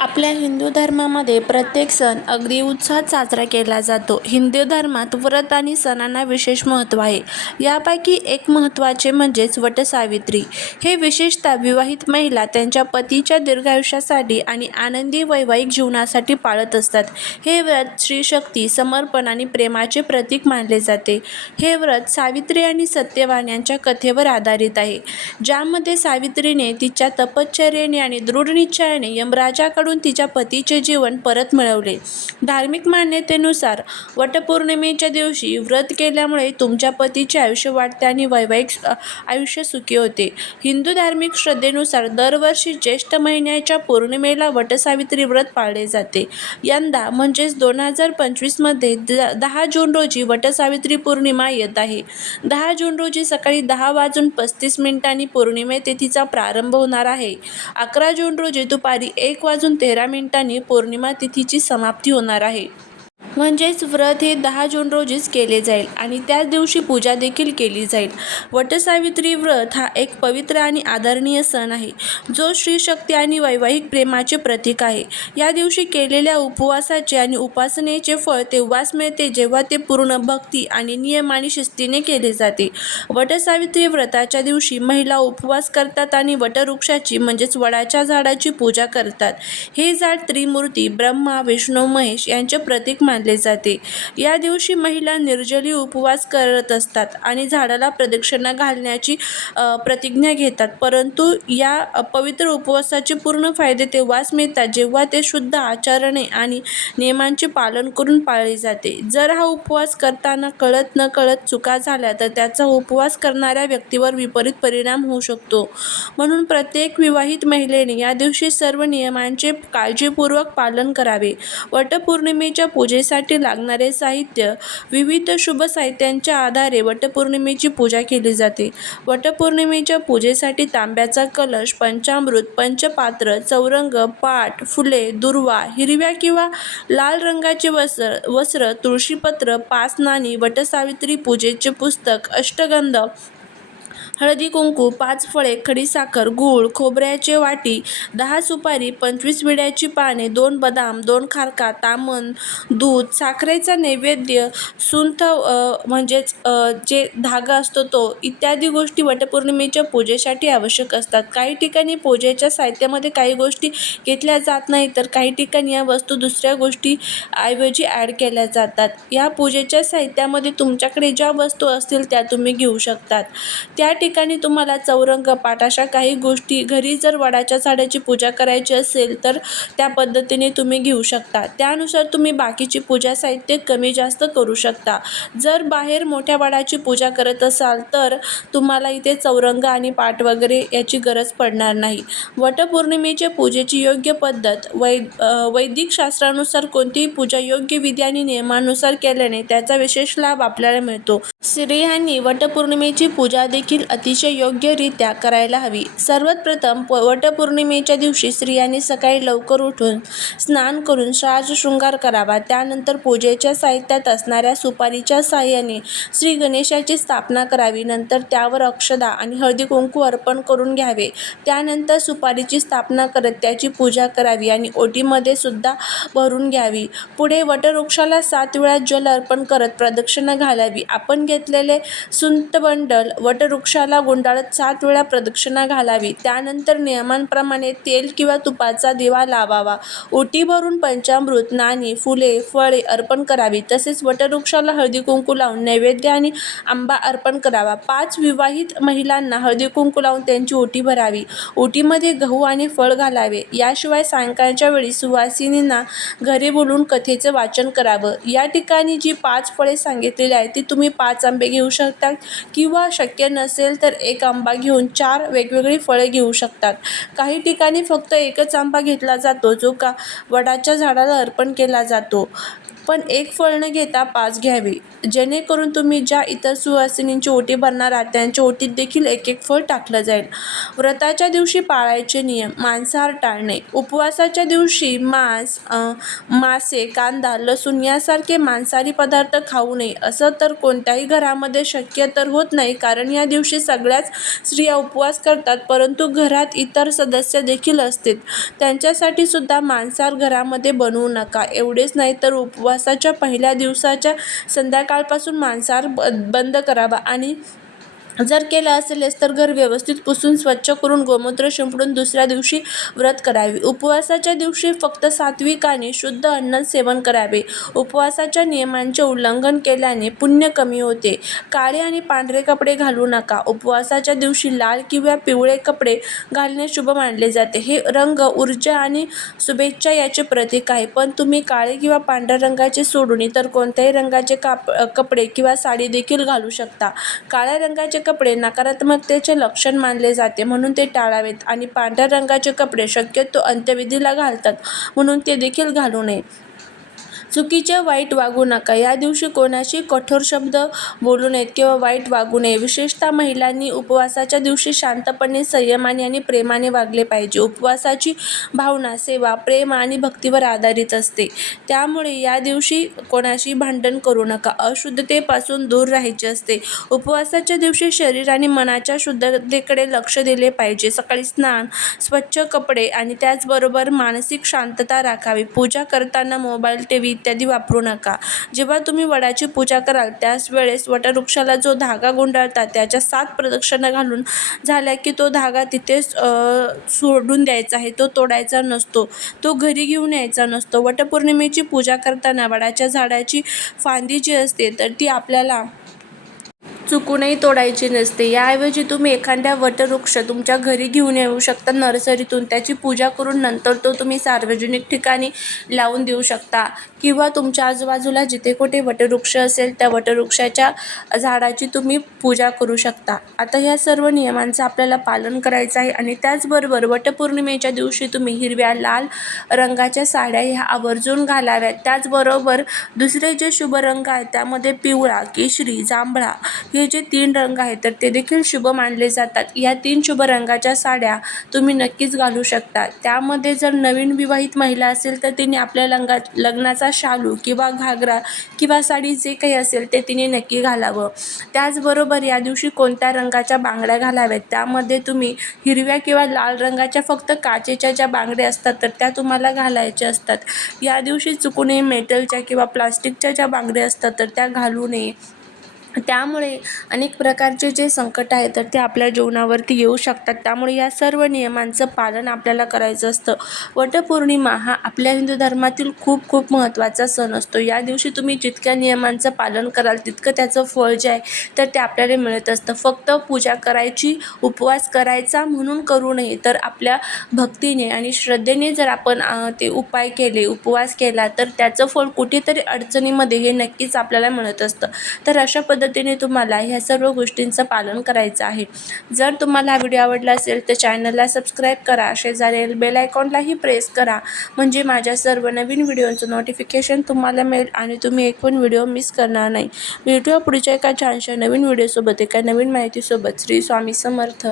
आपल्या हिंदू धर्मामध्ये प्रत्येक सण अगदी उत्साहात साजरा केला जातो. हिंदू धर्मात व्रत आणि सणांना विशेष महत्त्व आहे. यापैकी एक महत्त्वाचे म्हणजेच वटसावित्री. हे विशेषतः विवाहित महिला त्यांच्या पतीच्या दीर्घायुष्यासाठी आणि आनंदी वैवाहिक जीवनासाठी पाळत असतात. हे व्रत श्रीशक्ती समर्पण आणि प्रेमाचे प्रतीक मानले जाते. हे व्रत सावित्री आणि सत्यवान यांच्या कथेवर आधारित आहे, ज्यामध्ये सावित्रीने तिच्या तपश्चर्येने आणि दृढ निश्चयाने यमराजाकडून तिच्या पतीचे जीवन परत मिळवले. धार्मिक मान्यतेनुसार वटपौर्णिमेच्या दिवशी व्रत केल्यामुळे तुमच्या पतीचे आयुष्य वाढते आणि वैवाहिक आयुष्य सुखी होते. हिंदू धार्मिक श्रद्धेनुसार दरवर्षी ज्येष्ठ महिन्याच्या पौर्णिमेला वटसावित्री व्रत पाळले जाते. यंदा म्हणजेच दोन हजार पंचवीसमध्ये द दहा जून रोजी वटसावित्री पौर्णिमा येत आहे. दहा जून रोजी सकाळी दहा वाजून पस्तीस मिनिटांनी पौर्णिमा तिथीचा प्रारंभ होणार आहे. अकरा जून रोजी दुपारी एक वाजून तेरा मिनिटांनी पौर्णिमा तिथीची समाप्ती होणार आहे. म्हणजेच व्रत हे दहा जून रोजीच केले जाईल आणि त्याच दिवशी पूजा देखील केली जाईल. वटसावित्री व्रत हा एक पवित्र आणि आदरणीय सण आहे, जो श्रीशक्ती आणि वैवाहिक प्रेमाचे प्रतीक आहे. या दिवशी केलेल्या उपवासाचे आणि उपासनेचे फळ तेव्हाच मिळते जेव्हा ते पूर्ण भक्ती आणि नियम आणि शिस्तीने केले जाते. वटसावित्री व्रताच्या दिवशी महिला उपवास करतात आणि वटवृक्षाची म्हणजेच वडाच्या झाडाची पूजा करतात. हे झाड त्रिमूर्ती ब्रह्मा, विष्णू, महेश यांचे प्रतीक मानले जाते. या दिवशी महिला निर्जली उपवास करत असतात आणि झाडाला प्रदक्षिणा घालण्याची प्रतिज्ञा घेतात. परंतु या पवित्र उपवासाचे पूर्ण फायदे तेव्हाच मिळतात जेव्हा ते शुद्ध आचरणे आणि नियमांचे पालन करून पाळले जाते. जर हा उपवास करताना कळत-नकळत चुका झाल्या तर त्याचा उपवास करणाऱ्या व्यक्तीवर विपरीत परिणाम होऊ शकतो. म्हणून प्रत्येक विवाहित महिलेने या दिवशी सर्व नियमांचे काळजीपूर्वक पालन करावे. वटपौर्णिमेच्या पूजेसाठी लागणारे साहित्य विविध शुभ साहित्यांच्या आधारे वटपौर्णिमेची पूजा केली जाते. वटपौर्णिमेच्या पूजेसाठी तांब्याचा कलश, पंचामृत, पंचपात्र, चौरंग, पाट, फुले, दुर्वा, हिरव्या किंवा लाल रंगाचे वस्त्र, तुळशीपत्र, पाच नाणी, वटसावित्री पूजेचे पुस्तक, अष्टगंध, हळदी-कुंकू, पाच फळे, खडीसाखर, गूळ, खोबऱ्याचे वाटी, दहा सुपारी, पंचवीस विड्याची पाने, दोन बदाम, दोन खारका, ताम्हण, दूध, साखरेचा नैवेद्य, सुंठ म्हणजेच जे धागा असतो तो, इत्यादी गोष्टी वटपौर्णिमेच्या पूजेसाठी आवश्यक असतात. काही ठिकाणी पूजेच्या साहित्यामध्ये काही गोष्टी घेतल्या जात नाही तर काही ठिकाणी या वस्तू दुसऱ्या गोष्टी ऐवजी ॲड केल्या जातात. या पूजेच्या साहित्यामध्ये तुमच्याकडे ज्या वस्तू असतील त्या तुम्ही घेऊ शकतात. त्या ठिकाणी तुम्हाला चौरंग, पाट अशा काही गोष्टी घरी जर वडाच्या झाडाची पूजा करायची असेल तर त्या पद्धतीने तुम्ही घेऊ शकता. त्यानुसार तुम्ही बाकीची पूजा साहित्य कमी-जास्त करू शकता. जर बाहेर मोठ्या वडाची पूजा करत असाल तर तुम्हाला इथे चौरंग आणि पाट वगैरे याची गरज पडणार नाही. वटपौर्णिमेच्या पूजेची योग्य पद्धत वैदिक शास्त्रानुसार कोणतीही पूजा योग्य विधी आणि नियमानुसार केल्याने त्याचा विशेष लाभ आपल्याला मिळतो. स्त्रियांनी वटपौर्णिमेची पूजा देखील अतिशय योग्यरित्या करायला हवी. सर्वात प्रथम वटपौर्णिमेच्या दिवशी स्त्रियांनी सकाळी लवकर उठून स्नान करून साज-शृंगार करावा. त्यानंतर पूजेच्या साहित्यात असणाऱ्या सुपारीच्या सहाय्याने श्री गणेशाची स्थापना करावी. नंतर त्यावर अक्षदा आणि हळदी-कुंकू अर्पण करून घ्यावे. त्यानंतर सुपारीची स्थापना करत त्याची पूजा करावी आणि ओटीमध्ये सुद्धा भरून घ्यावी. पुढे वटवृक्षाला सात वेळा जल अर्पण करत प्रदक्षिणा घालावी. आपण घेतलेले सुंतबंडल वटवृक्षाला गुंडाळत सात वेळा प्रदक्षिणा घालावी. त्यानंतर नियमांप्रमाणे तेल किंवा तुपाचा दिवा लावावा. ओटी भरून पंचामृत, नाणी, फुले, फळे अर्पण करावी तसेच वटवृक्षाला हळदी-कुंकू लावून नैवेद्य आणि आंबा अर्पण करावा. पाच विवाहित महिलांना हळदी-कुंकू लावून त्यांची ओटी भरावी. ओटीमध्ये गहू आणि फळ घालावे. याशिवाय सायंकाळच्या वेळी सुवासिनींना घरी बोलून कथेचे वाचन करावं. या ठिकाणी जी पाच फळे सांगितलेली आहेत ती तुम्ही पाच आंबे घेऊ शकता किंवा शक्य नसेल तर एक आंबा घेऊन चार वेगवेगळी फळे घेऊ शकतात. काही ठिकाणी फक्त एकच आंबा घेतला जातो जो का वडाच्या झाडाला अर्पण केला जातो. पण एक फळ न घेता पाच घ्यावी. जेणेकरून तुम्ही ज्या इतर सुवासिनींची ओटी भरणार आहात त्यांच्या ओटीत देखील एक-एक फळ टाकलं जाईल. व्रताच्या दिवशी पाळायचे नियम: मांसाहार टाळणे: उपवासाच्या दिवशी मांस, मासे, कांदा, लसूण यासारखे मांसाहारी पदार्थ खाऊ नये. असं तर कोणत्याही घरामध्ये शक्य तर होत नाही कारण या दिवशी सगळ्याच स्त्रिया उपवास करतात परंतु घरात इतर सदस्य देखील असतील. त्यांच्यासाठी सुद्धा मांसाहार घरामध्ये बनवू नका. एवढेच नाही तर उपवासाच्या पहिल्या दिवसाच्या संध्याकाळपासून मांसाहार ब बंद करावा. आणि जर केलं असेलच तर घर व्यवस्थित पुसून स्वच्छ करून गोमूत्र शिंपडून दुसऱ्या दिवशी व्रत करावे. उपवासाच्या दिवशी फक्त सात्विक आणि शुद्ध अन्न सेवन करावे. उपवासाच्या नियमांचे उल्लंघन केल्याने पुण्य कमी होते. काळे आणि पांढरे कपडे घालू नका. उपवासाच्या दिवशी लाल किंवा पिवळे कपडे घालणे शुभ मानले जाते. हे रंग ऊर्जा आणि शुभेच्छा याचे प्रतीक आहे. पण तुम्ही काळे किंवा पांढऱ्या रंगाचे सोडून इतर कोणत्याही रंगाचे काप कपडे किंवा साडी देखील घालू शकता. काळ्या रंगाचे कपडे नकारात्मकतेचे लक्षण मानले जाते. म्हणून ते टाळावेत आणि पांढऱ्या रंगाचे कपडे शक्यतो अंत्यविधीला घालतात. म्हणून ते देखील घालू नये. चुकीचे वाईट वागू नका. या दिवशी कोणाशी कठोर शब्द बोलू नयेत किंवा वाईट वागू नये. विशेषतः महिलांनी उपवासाच्या दिवशी शांतपणे संयमाने आणि प्रेमाने वागले पाहिजे. उपवासाची भावना सेवा प्रेम आणि भक्तीवर आधारित असते. त्यामुळे या दिवशी कोणाशी भांडण करू नका. अशुद्धतेपासून दूर राहायचे असते. उपवासाच्या दिवशी शरीर आणि मनाच्या शुद्धतेकडे लक्ष दिले पाहिजे. सकाळी स्नान स्वच्छ कपडे आणि त्याचबरोबर मानसिक शांतता राखावी. पूजा करताना मोबाईल टी व्ही इत्यादी वापरू नका. जेव्हा तुम्ही वडाची पूजा कराल त्याच वेळेस वटवृक्षाला जो धागा गुंडाळता त्याच्या सात प्रदक्षिणा घालून झाल्या की तो धागा तिथेच सोडून द्यायचा आहे. तो तोडायचा नसतो. तो घरी घेऊन यायचा नसतो. वटपौर्णिमेची पूजा करताना वडाच्या झाडाची फांदी जी असते तर ती आपल्याला चुकूनही तोडायची नसते. याऐवजी तुम्ही एखाद्या वटवृक्ष तुमच्या घरी घेऊन येऊ शकता. नर्सरीतून त्याची पूजा करून नंतर तो तुम्ही सार्वजनिक ठिकाणी लावून देऊ शकता. किंवा तुमच्या आजूबाजूला जिथे कुठे वटवृक्ष असेल त्या वटवृक्षाच्या झाडाची तुम्ही पूजा करू शकता. आता ह्या सर्व नियमांचं आपल्याला पालन करायचं आहे आणि त्याचबरोबर वटपौर्णिमेच्या दिवशी तुम्ही हिरव्या लाल रंगाच्या साड्या ह्या आवर्जून घालाव्यात. त्याचबरोबर दुसरे जे शुभ रंग आहेत त्यामध्ये पिवळा केशरी जांभळा हे जे तीन रंग आहेत तर ते देखील शुभ मानले जातात. या तीन शुभ रंगाच्या साड्या तुम्ही नक्कीच घालू शकता. त्यामध्ये जर नवीन विवाहित महिला असेल तर तिने आपल्या लंगा लग्नाचा शालू किंवा घागरा किंवा साडी जे काही असेल ते तिने नक्की घालावं. त्याचबरोबर या दिवशी कोणत्या रंगाच्या बांगड्या घालाव्यात? त्यामध्ये तुम्ही हिरव्या किंवा लाल रंगाच्या फक्त काचेच्या ज्या बांगड्या असतात तर त्या तुम्हाला घालायच्या असतात. या दिवशी चुकूनही मेटलच्या किंवा प्लास्टिकच्या ज्या बांगड्या असतात तर त्या घालू नये. त्यामुळे अनेक प्रकारचे जे संकट आहे तर ते आपल्या जीवनावरती येऊ शकतात. त्यामुळे या सर्व नियमांचं पालन आपल्याला करायचं असतं. वटपौर्णिमा हा आपल्या हिंदू धर्मातील खूप खूप महत्त्वाचा सण असतो. या दिवशी तुम्ही जितक्या नियमांचं पालन कराल तितकं त्याचं फळ जे आहे तर ते आपल्याला मिळत असतं. फक्त पूजा करायची उपवास करायचा म्हणून करू नये तर आपल्या भक्तीने आणि श्रद्धेने जर आपण ते उपाय केले उपवास केला तर त्याचं फळ कुठेतरी अडचणीमध्ये हे नक्कीच आपल्याला मिळत असतं. तर अशा पद्धतीने तुम्हाला ह्या सर्व गोष्टींचं पालन करायचं आहे. जर तुम्हाला हा व्हिडिओ आवडला असेल तर चॅनलला सबस्क्राईब करा. शेजारील बेल आयकॉनलाही प्रेस करा. म्हणजे माझ्या सर्व नवीन व्हिडिओचं नोटिफिकेशन तुम्हाला मिळेल आणि तुम्ही एक पण व्हिडिओ मिस करणार नाही. व्हिडिओ पुढच्या एका छानशा नवीन व्हिडिओसोबत एका नवीन माहितीसोबत. श्री स्वामी समर्थ.